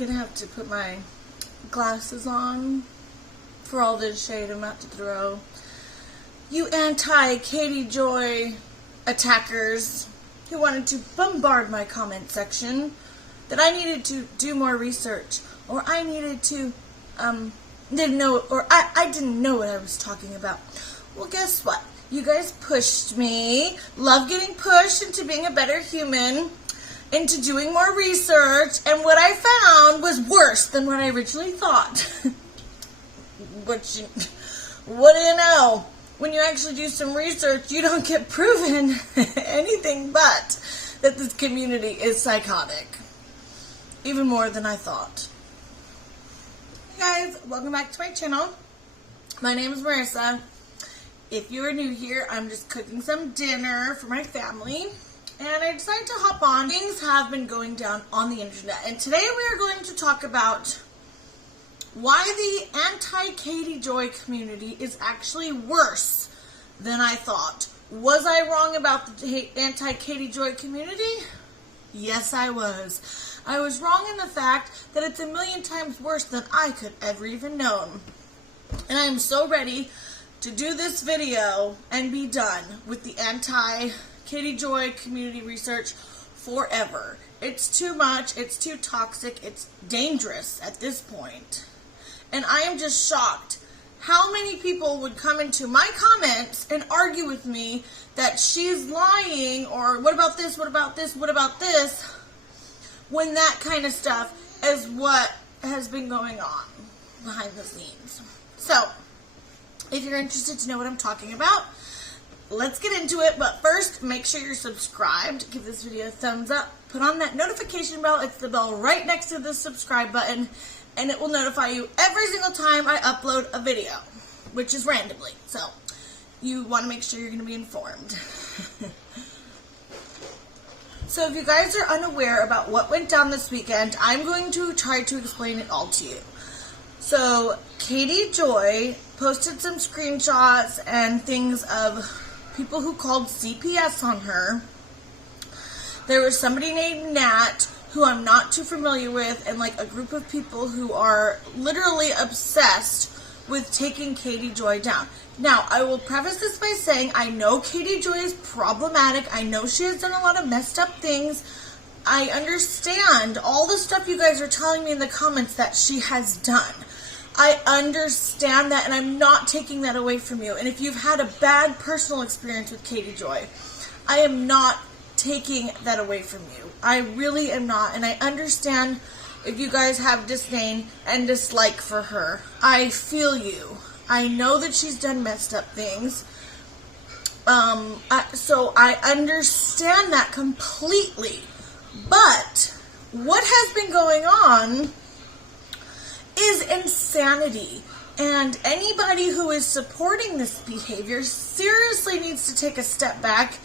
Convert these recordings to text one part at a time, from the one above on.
gonna have to put my glasses on for all this shade I'm about to throw. You anti-Katy Joy attackers who wanted to bombard my comment section that I needed to do more research, or I needed to, I didn't know what I was talking about. Well, guess what? You guys pushed me. Love getting pushed into being a better human, into doing more research, and what I found was worse than what I originally thought. What do you know? When you actually do some research, you don't get proven anything but that this community is psychotic. Even more than I thought. Hey guys, welcome back to my channel. My name is Marissa. If you are new here, I'm just cooking some dinner for my family. And I decided to hop on. Things have been going down on the internet. And today we are going to talk about why the anti-Katy Joy community is actually worse than I thought. Was I wrong about the anti-Katy Joy community? Yes, I was. I was wrong in the fact that it's a million times worse than I could ever even known. And I am so ready to do this video and be done with the anti-Katy Joy community research forever. It's too much, it's too toxic, it's dangerous at this point. And I am just shocked how many people would come into my comments and argue with me that she's lying, or what about this, what about this, what about this, when that kind of stuff is what has been going on behind the scenes. So, if you're interested to know what I'm talking about, let's get into it. But first, make sure you're subscribed. Give this video a thumbs up. Put on that notification bell. It's the bell right next to the subscribe button. And it will notify you every single time I upload a video, which is randomly. So, you want to make sure you're going to be informed. So, if you guys are unaware about what went down this weekend, I'm going to try to explain it all to you. So, Katy Joy posted some screenshots and things of people who called CPS on her. There was somebody named Nat, who I'm not too familiar with, and like a group of people who are literally obsessed with taking Katy Joy down. Now, I will preface this by saying I know Katy Joy is problematic. I know she has done a lot of messed up things. I understand all the stuff you guys are telling me in the comments that she has done. I understand that, and I'm not taking that away from you. And if you've had a bad personal experience with Katy Joy, I am not taking that away from you. I really am not, and I understand if you guys have disdain and dislike for her. I feel you. I know that she's done messed up things. So I understand that completely. But what has been going on is insanity. And anybody who is supporting this behavior seriously needs to take a step back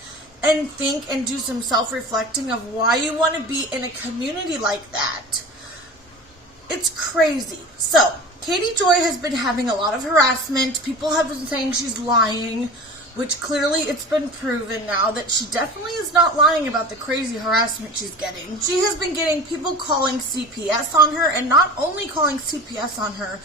and think and do some self-reflecting of why you want to be in a community like that. It's crazy. So, Katy Joy has been having a lot of harassment. People have been saying she's lying, which clearly it's been proven now that she definitely is not lying about the crazy harassment she's getting. She has been getting people calling CPS on her, and not only calling CPS on her,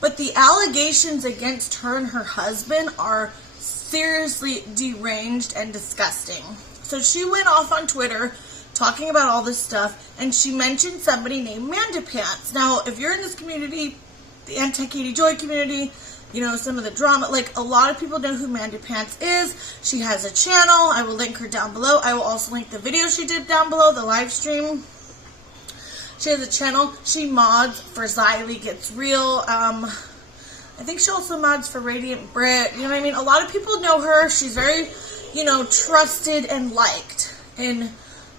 but the allegations against her and her husband are seriously deranged and disgusting. So she went off on Twitter talking about all this stuff, and she mentioned somebody named Mandapants. Now, if you're in this community, the anti-Katy Joy community, you know, some of the drama, like a lot of people know who Mandapants is. She has a channel. I will link her down below. I will also link the video she did down below, the live stream. She has a channel. She mods for Xylee Gets Real. I think she also mods for Radiant Brit. You know what I mean? A lot of people know her. She's very, you know, trusted and liked in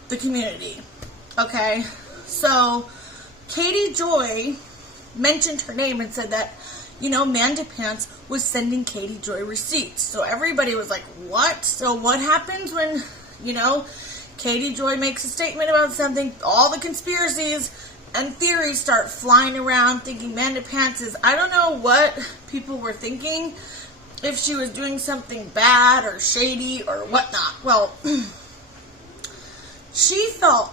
the community. Okay? So, Katy Joy mentioned her name and said that, you know, Mandapants was sending Katy Joy receipts. So everybody was like, what? So what happens when, you know, Katy Joy makes a statement about something? All the conspiracies and theories start flying around, thinking Mandapants is, I don't know what people were thinking, if she was doing something bad or shady or whatnot. Well,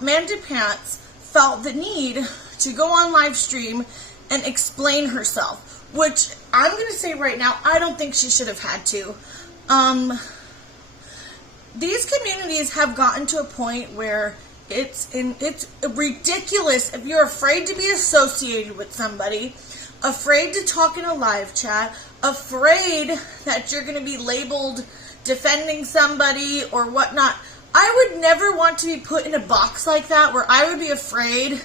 Mandapants felt the need to go on live stream and explain herself, which I'm going to say right now, I don't think she should have had to. These communities have gotten to a point where it's ridiculous if you're afraid to be associated with somebody, afraid to talk in a live chat, afraid that you're going to be labeled defending somebody or whatnot. I would never want to be put in a box like that where I would be afraid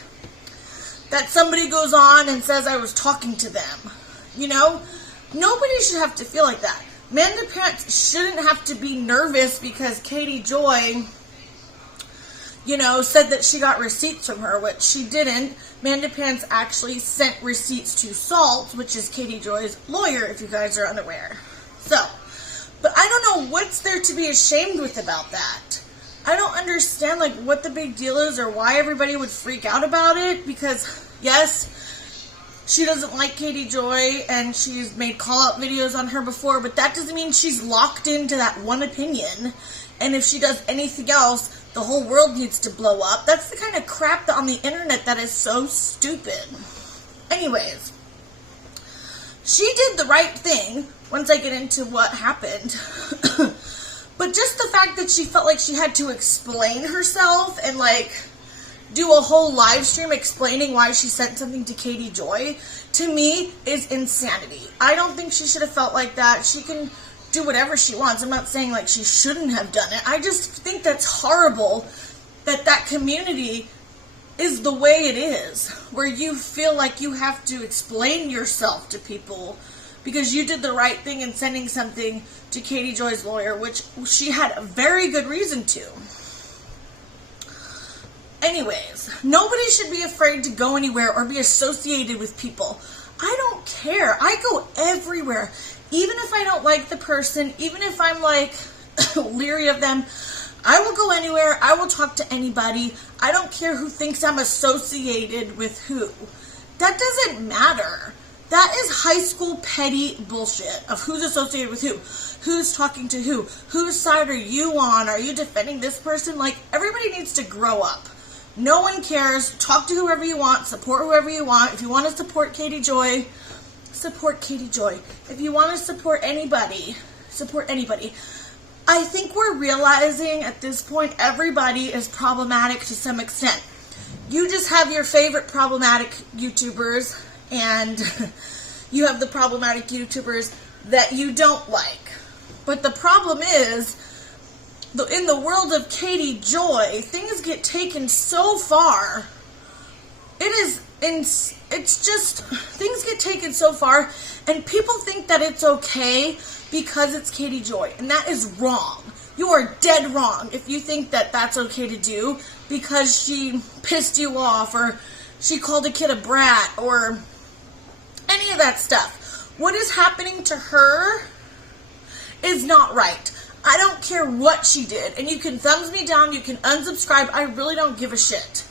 that somebody goes on and says I was talking to them. You know, nobody should have to feel like that. Mandapants shouldn't have to be nervous because Katy Joy, you know, said that she got receipts from her, which she didn't. Mandapants actually sent receipts to Salt, which is Katy Joy's lawyer, if you guys are unaware. So, but I don't know what's there to be ashamed with about that. I don't understand, like, what the big deal is or why everybody would freak out about it, because, yes, she doesn't like Katy Joy, and she's made call-out videos on her before, but that doesn't mean she's locked into that one opinion, and if she does anything else, the whole world needs to blow up. That's the kind of crap that on the internet that is so stupid. Anyways, she did the right thing once I get into what happened. But just the fact that she felt like she had to explain herself and, like, do a whole live stream explaining why she sent something to Katy Joy, to me, is insanity. I don't think she should have felt like that. She can do whatever she wants. I'm not saying, like, she shouldn't have done it. I just think that's horrible that that community is the way it is, where you feel like you have to explain yourself to people because you did the right thing in sending something to Katy Joy's lawyer, which she had a very good reason to. Anyways, nobody should be afraid to go anywhere or be associated with people. I don't care. I go everywhere. Even if I don't like the person, even if I'm, like, leery of them, I will go anywhere. I will talk to anybody. I don't care who thinks I'm associated with who. That doesn't matter. That is high school petty bullshit of who's associated with who. Who's talking to who? Whose side are you on? Are you defending this person? Like, everybody needs to grow up. No one cares. Talk to whoever you want. Support whoever you want. If you want to support Katy Joy, support Katy Joy. If you want to support anybody, support anybody. I think we're realizing at this point everybody is problematic to some extent. You just have your favorite problematic YouTubers, and you have the problematic YouTubers that you don't like. But the problem is, in the world of Katy Joy, things get taken so far. It's just, things get taken so far, and people think that it's okay because it's Katy Joy, and that is wrong. You are dead wrong if you think that that's okay to do because she pissed you off, or she called a kid a brat, or any of that stuff. What is happening to her is not right. I don't care what she did, and you can thumbs me down, you can unsubscribe, I really don't give a shit.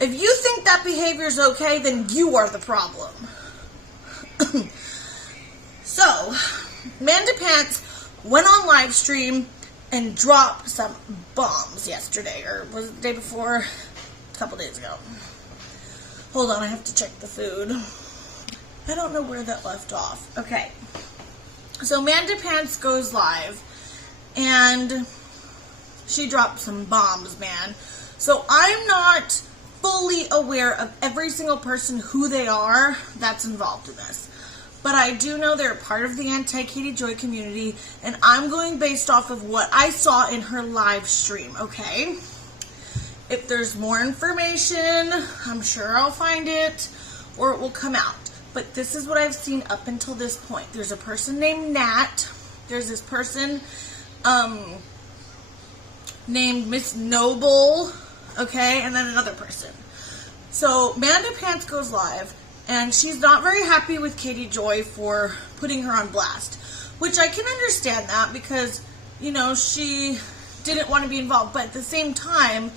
If you think that behavior is okay, then you are the problem. So, Mandapants went on live stream and dropped some bombs yesterday, or was it the day before? A couple days ago. Hold on, I have to check the food. I don't know where that left off. Okay. So Mandapants goes live, and she dropped some bombs, man. So I'm not fully aware of every single person who they are that's involved in this. But I do know they're part of the anti-Katy Joy community, and I'm going based off of what I saw in her live stream, okay? If there's more information, I'm sure I'll find it, or it will come out. But this is what I've seen up until this point. There's a person named Nat. There's this person named Miss Noble, okay? And then another person. So Mandapants goes live, and she's not very happy with Katy Joy for putting her on blast, which I can understand that because, you know, she didn't want to be involved. But at the same time,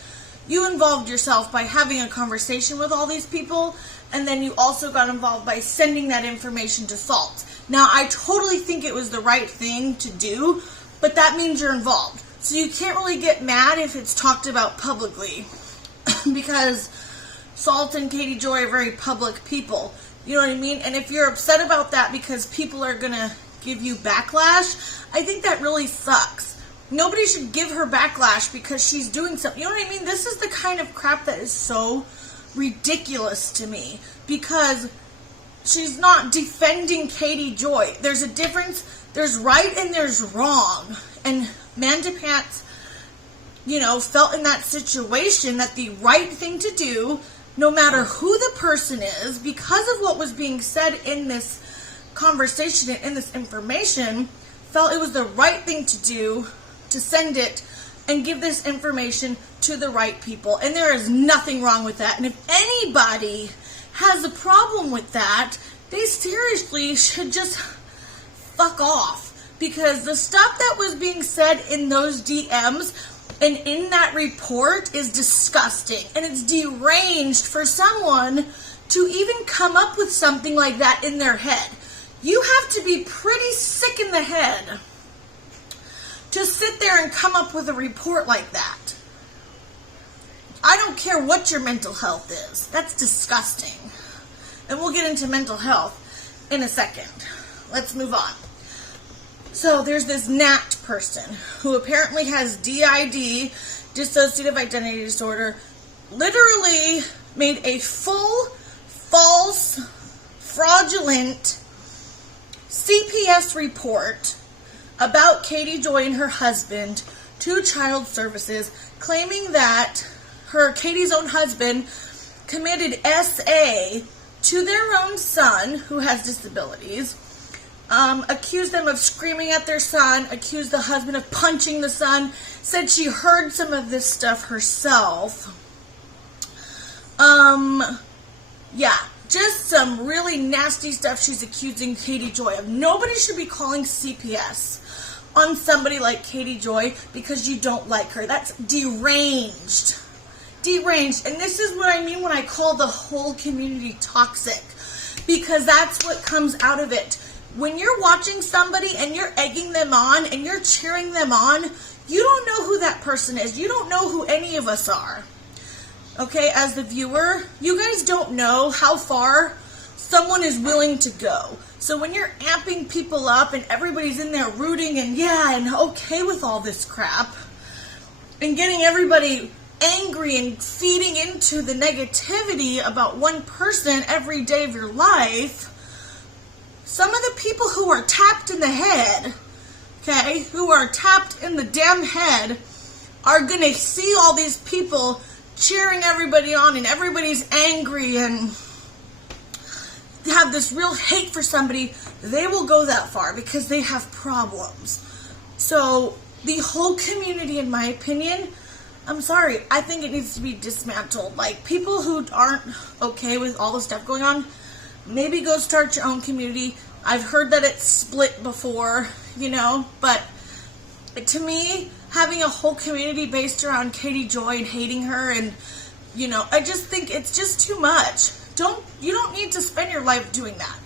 you involved yourself by having a conversation with all these people, and then you also got involved by sending that information to Salt. Now, I totally think it was the right thing to do, but that means you're involved. So you can't really get mad if it's talked about publicly because Salt and Katy Joy are very public people. You know what I mean? And if you're upset about that because people are going to give you backlash, I think that really sucks. Nobody should give her backlash because she's doing something. You know what I mean? This is the kind of crap that is so ridiculous to me, because she's not defending Katy Joy. There's a difference. There's right and there's wrong. And Mandapants, you know, felt in that situation that the right thing to do, no matter who the person is, because of what was being said in this conversation and in this information, felt it was the right thing to do to send it and give this information to the right people. And there is nothing wrong with that. And if anybody has a problem with that, they seriously should just fuck off. Because the stuff that was being said in those DMs and in that report is disgusting. And it's deranged for someone to even come up with something like that in their head. You have to be pretty sick in the head to sit there and come up with a report like that. I don't care what your mental health is. That's disgusting. And we'll get into mental health in a second. Let's move on. So there's this Nat person who apparently has DID, dissociative identity disorder, literally made a full, false, fraudulent CPS report about Katy Joy and her husband to Child Services, claiming that Katy's own husband committed SA to their own son who has disabilities, accused them of screaming at their son, accused the husband of punching the son, said she heard some of this stuff herself. Yeah, just some really nasty stuff she's accusing Katy Joy of. Nobody should be calling CPS on somebody like Katy Joy because you don't like her. That's deranged. Deranged. And this is what I mean when I call the whole community toxic, because that's what comes out of it. When you're watching somebody and you're egging them on and you're cheering them on, you don't know who that person is. You don't know who any of us are. Okay, as the viewer, you guys don't know how far someone is willing to go. So when you're amping people up and everybody's in there rooting and okay with all this crap and getting everybody angry and feeding into the negativity about one person every day of your life, some of the people who are tapped in the head, okay, who are tapped in the damn head, are going to see all these people cheering everybody on and everybody's angry and have this real hate for somebody. They will go that far because they have problems. So the whole community, in my opinion, I'm sorry, I think it needs to be dismantled. Like, people who aren't okay with all the stuff going on, maybe go start your own community. I've heard that it's split before, you know, but to me, having a whole community based around Katy Joy and hating her, and, you know, I just think it's just too much. You don't need to spend your life doing that.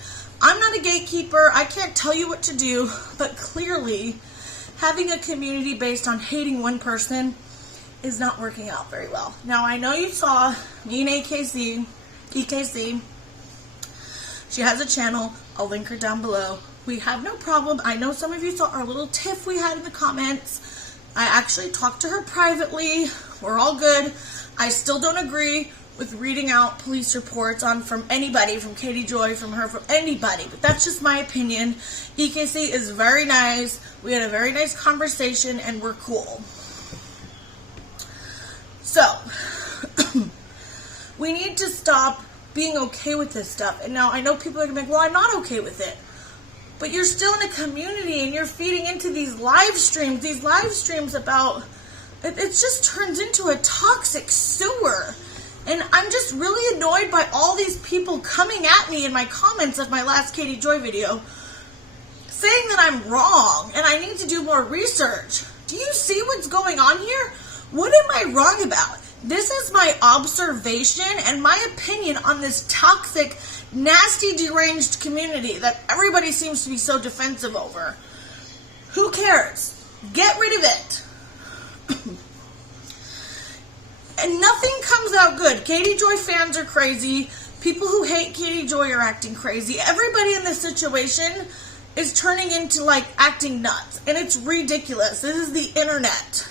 I'm not a gatekeeper. I can't tell you what to do, but clearly having a community based on hating one person is not working out very well. Now, I know you saw me and EKC. She has a channel. I'll link her down below. We have no problem. I know some of you saw our little tiff we had in the comments. I actually talked to her privately. We're all good. I still don't agree with reading out police reports from anybody, from Katy Joy, from her, from anybody. But that's just my opinion. EKC is very nice. We had a very nice conversation, and we're cool. So, we need to stop being okay with this stuff. And now I know people are going to be like, well, I'm not okay with it. But you're still in a community and you're feeding into these live streams about, it just turns into a toxic sewer. And I'm just really annoyed by all these people coming at me in my comments of my last Katy Joy video, saying that I'm wrong and I need to do more research. Do you see what's going on here? What am I wrong about? This is my observation and my opinion on this toxic, nasty, deranged community that everybody seems to be so defensive over. Who cares? Get rid of it. And nothing comes out good. Katy Joy fans are crazy. People who hate Katy Joy are acting crazy. Everybody in this situation is turning into, like, acting nuts. And it's ridiculous. This is the internet.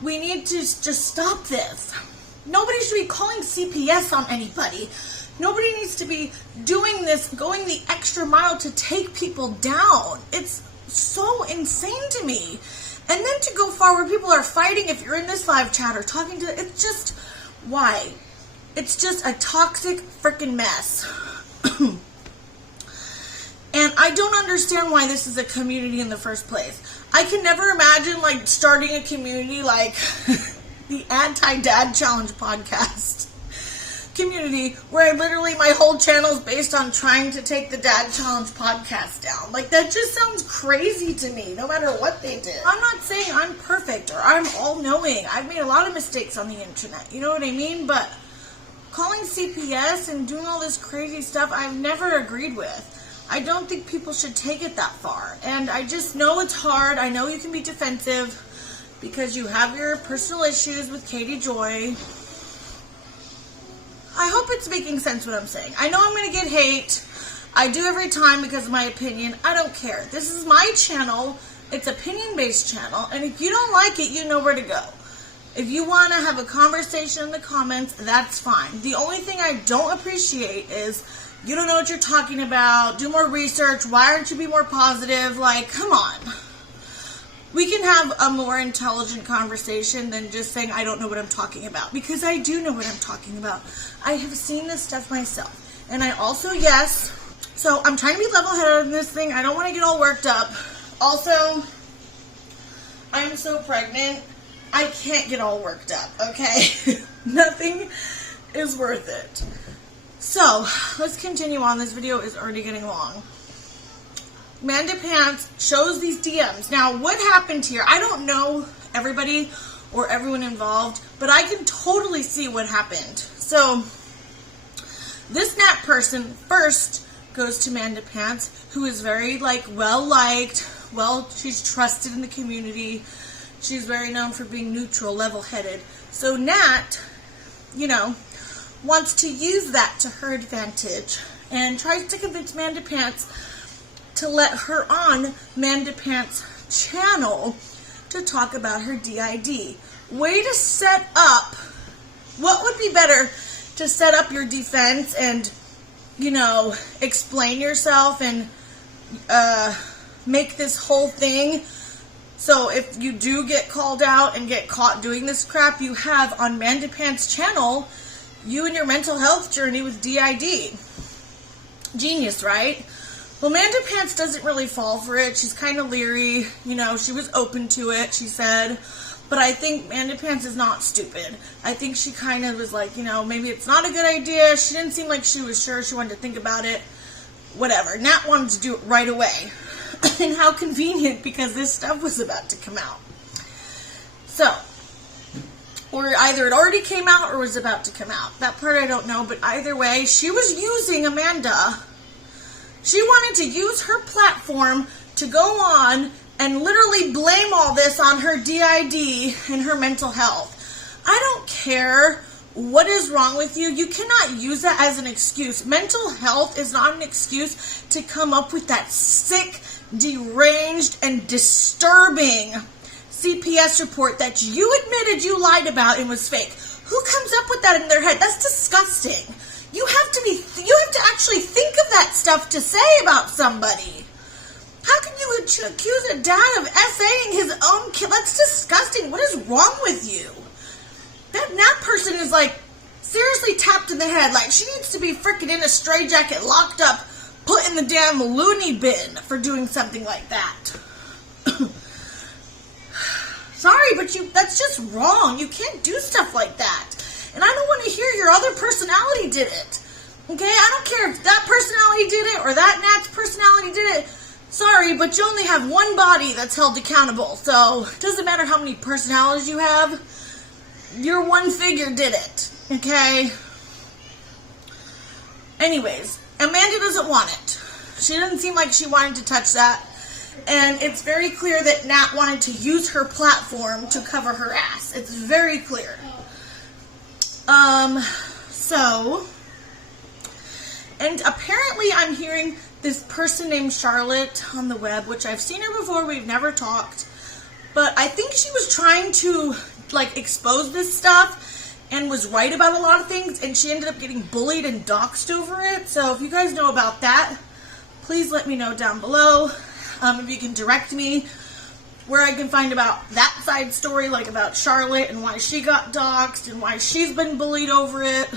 We need to just stop this. Nobody should be calling CPS on anybody. Nobody needs to be doing this, going the extra mile to take people down. It's so insane to me. And then to go far where people are fighting if you're in this live chat or talking to, it's just, why? It's just a toxic freaking mess. And I don't understand why this is a community in the first place. I can never imagine, like, starting a community like the Anti-Dad Challenge podcast community, where literally my whole channel is based on trying to take the Dad Challenge podcast down. Like, that just sounds crazy to me, no matter what they did. I'm not saying I'm perfect or I'm all-knowing. I've made a lot of mistakes on the internet, you know what I mean? But calling CPS and doing all this crazy stuff, I've never agreed with. I don't think people should take it that far. And I just know it's hard. I know you can be defensive because you have your personal issues with Katy Joy. I hope it's making sense what I'm saying. I know I'm going to get hate. I do every time because of my opinion. I don't care. This is my channel. It's opinion-based channel. And if you don't like it, you know where to go. If you want to have a conversation in the comments, that's fine. The only thing I don't appreciate is you don't know what you're talking about. Do more research. Why aren't you be more positive? Like, come on. We can have a more intelligent conversation than just saying I don't know what I'm talking about. Because I do know what I'm talking about. I have seen this stuff myself. And I also, yes. So I'm trying to be level-headed in this thing. I don't want to get all worked up. Also, I'm so pregnant. I can't get all worked up, okay? Nothing is worth it. So, let's continue on. This video is already getting long. Mandapants shows these DMs. Now, what happened here? I don't know everybody or everyone involved, but I can totally see what happened. So, this Nat person first goes to Mandapants, who is very, like, well-liked. Well, she's trusted in the community. She's very known for being neutral, level-headed. So, Nat, you know, wants to use that to her advantage and tries to convince Mandapants to let her on Mandapants' channel to talk about her DID. Way to set up, what would be better to set up your defense and, you know, explain yourself and make this whole thing so if you do get called out and get caught doing this crap, you have on Mandapants' channel you and your mental health journey with DID. Genius, right? Well, Mandapants doesn't really fall for it. She's kind of leery. You know, she was open to it, she said. But I think Mandapants is not stupid. I think she kind of was like, you know, maybe it's not a good idea. She didn't seem like she was sure. She wanted to think about it. Whatever. Nat wanted to do it right away. And how convenient, because this stuff was about to come out. So, or either it already came out or was about to come out. That part I don't know, but either way, she was using Amanda. She wanted to use her platform to go on and literally blame all this on her DID and her mental health. I don't care what is wrong with you. You cannot use that as an excuse. Mental health is not an excuse to come up with that sick, deranged, and disturbing CPS report that you admitted you lied about and was fake. Who comes up with that in their head? That's disgusting. You have to actually think of that stuff to say about somebody. How can you accuse a dad of SAing his own kid? That's disgusting. What is wrong with you? That person is, like, seriously tapped in the head. Like, she needs to be freaking in a straitjacket, locked up, put in the damn loony bin for doing something like that. Sorry, but that's just wrong. You can't do stuff like that. And I don't want to hear your other personality did it. Okay? I don't care if that personality did it or that Nat's personality did it. Sorry, but you only have one body that's held accountable. So, it doesn't matter how many personalities you have. Your one figure did it. Okay? Anyways, Amanda doesn't want it. She doesn't seem like she wanted to touch that. And it's very clear that Nat wanted to use her platform to cover her ass. It's very clear. So, and apparently I'm hearing this person named Charlotte on the web, which I've seen her before, we've never talked, but I think she was trying to, like, expose this stuff and was right about a lot of things, and she ended up getting bullied and doxxed over it. So if you guys know about that, please let me know down below. If you can direct me where I can find about that side story, like about Charlotte and why she got doxxed and why she's been bullied over it.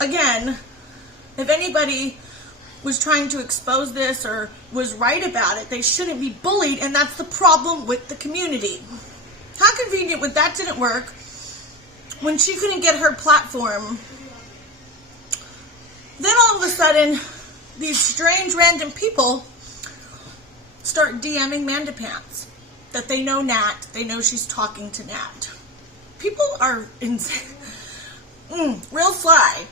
Again, if anybody was trying to expose this or was right about it, they shouldn't be bullied, and that's the problem with the community. How convenient when that didn't work, when she couldn't get her platform. Then all of a sudden, these strange random people start DMing Mandapants that they know Nat, they know she's talking to Nat. People are insane. Real sly.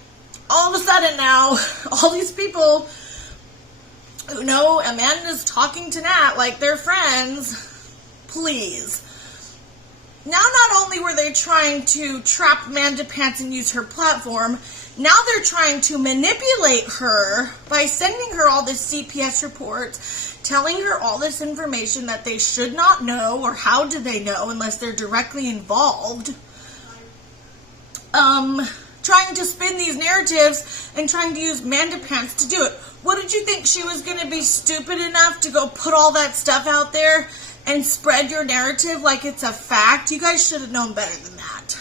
All of a sudden now, all these people who know Amanda's talking to Nat like they're friends, please. Now not only were they trying to trap Mandapants and use her platform, now they're trying to manipulate her by sending her all this CPS reports, telling her all this information that they should not know, or how do they know unless they're directly involved. Trying to spin these narratives and trying to use Mandapants to do it. What did you think, she was going to be stupid enough to go put all that stuff out there and spread your narrative like it's a fact? You guys should have known better than that.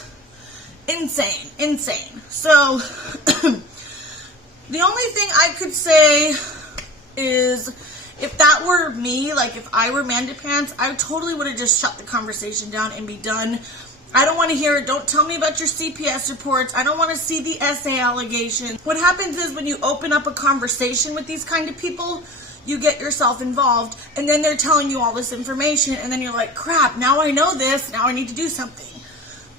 Insane, insane. So, the only thing I could say is, if that were me, like if I were Mandapants, I totally would have just shut the conversation down and be done. I don't want to hear it. Don't tell me about your CPS reports. I don't want to see the SA allegation. What happens is when you open up a conversation with these kind of people, you get yourself involved, and then they're telling you all this information, and then you're like, crap, now I know this, now I need to do something.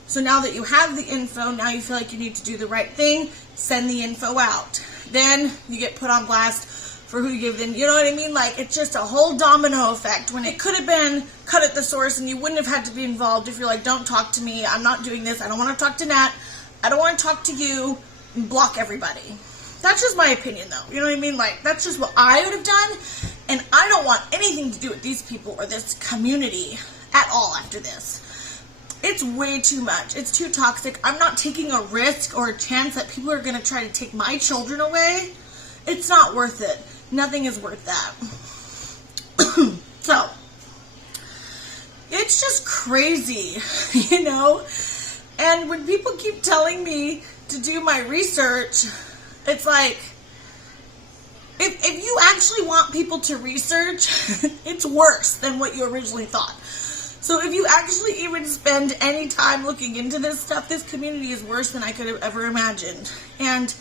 So now that you have the info, now you feel like you need to do the right thing, send the info out. Then you get put on blast for who you give them, you know what I mean? Like, it's just a whole domino effect when it could have been cut at the source and you wouldn't have had to be involved if you're like, don't talk to me, I'm not doing this, I don't want to talk to Nat, I don't want to talk to you, and block everybody. That's just my opinion though, you know what I mean? Like, that's just what I would have done, and I don't want anything to do with these people or this community at all after this. It's way too much. It's too toxic. I'm not taking a risk or a chance that people are going to try to take my children away. It's not worth it. Nothing is worth that. So, it's just crazy, you know? And when people keep telling me to do my research, it's like, if you actually want people to research, it's worse than what you originally thought. So if you actually even spend any time looking into this stuff, this community is worse than I could have ever imagined. And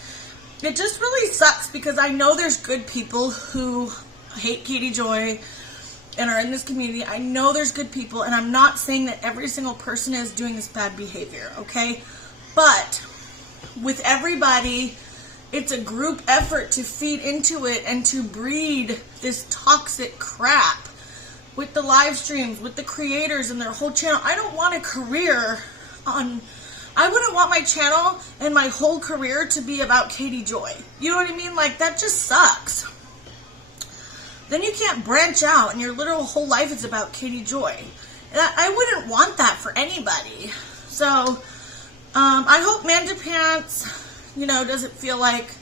it just really sucks because I know there's good people who hate Katy Joy and are in this community. I know there's good people, and I'm not saying that every single person is doing this bad behavior, okay? But with everybody, it's a group effort to feed into it and to breed this toxic crap with the live streams, with the creators and their whole channel. I don't want a career on... I wouldn't want my channel and my whole career to be about Katy Joy. You know what I mean? Like, that just sucks. Then you can't branch out and your literal whole life is about Katy Joy. And I wouldn't want that for anybody. So, I hope Mandapants, you know, doesn't feel like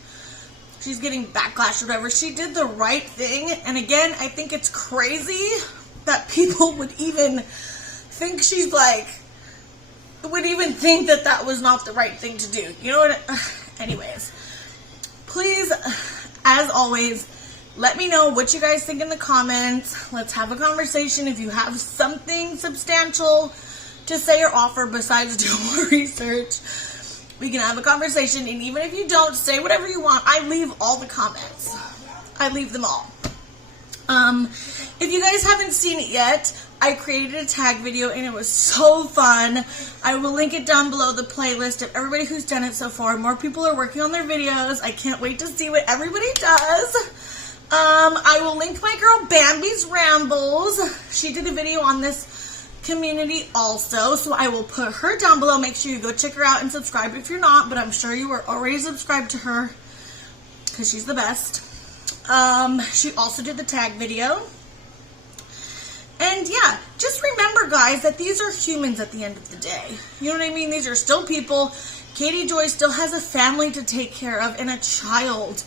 she's getting backlash or whatever. She did the right thing. And again, I think it's crazy that people would even think she's like... would even think that that was not the right thing to do. You know what? Anyways, please, as always, let me know what you guys think in the comments. Let's have a conversation. If you have something substantial to say or offer besides do more research, we can have a conversation. And even if you don't, say whatever you want. I leave all the comments. I leave them all. If you guys haven't seen it yet, I created a tag video and it was so fun. I will link it down below, the playlist of everybody who's done it so far. More people are working on their videos. I can't wait to see what everybody does. I will link my girl Bambi's Rambles. She did a video on this community also, so I will put her down below. Make sure you go check her out and subscribe if you're not, but I'm sure you are already subscribed to her because she's the best. She also did the tag video. And yeah, just remember, guys, that these are humans at the end of the day. You know what I mean? These are still people. Katy Joy still has a family to take care of and a child.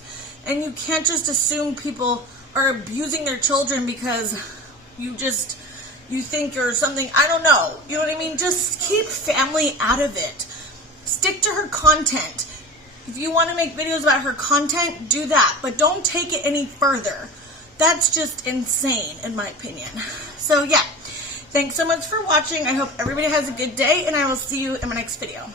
And you can't just assume people are abusing their children because you think you're something, I don't know. You know what I mean? Just keep family out of it. Stick to her content. If you want to make videos about her content, do that. But don't take it any further. That's just insane, in my opinion. So, yeah. Thanks so much for watching. I hope everybody has a good day, and I will see you in my next video.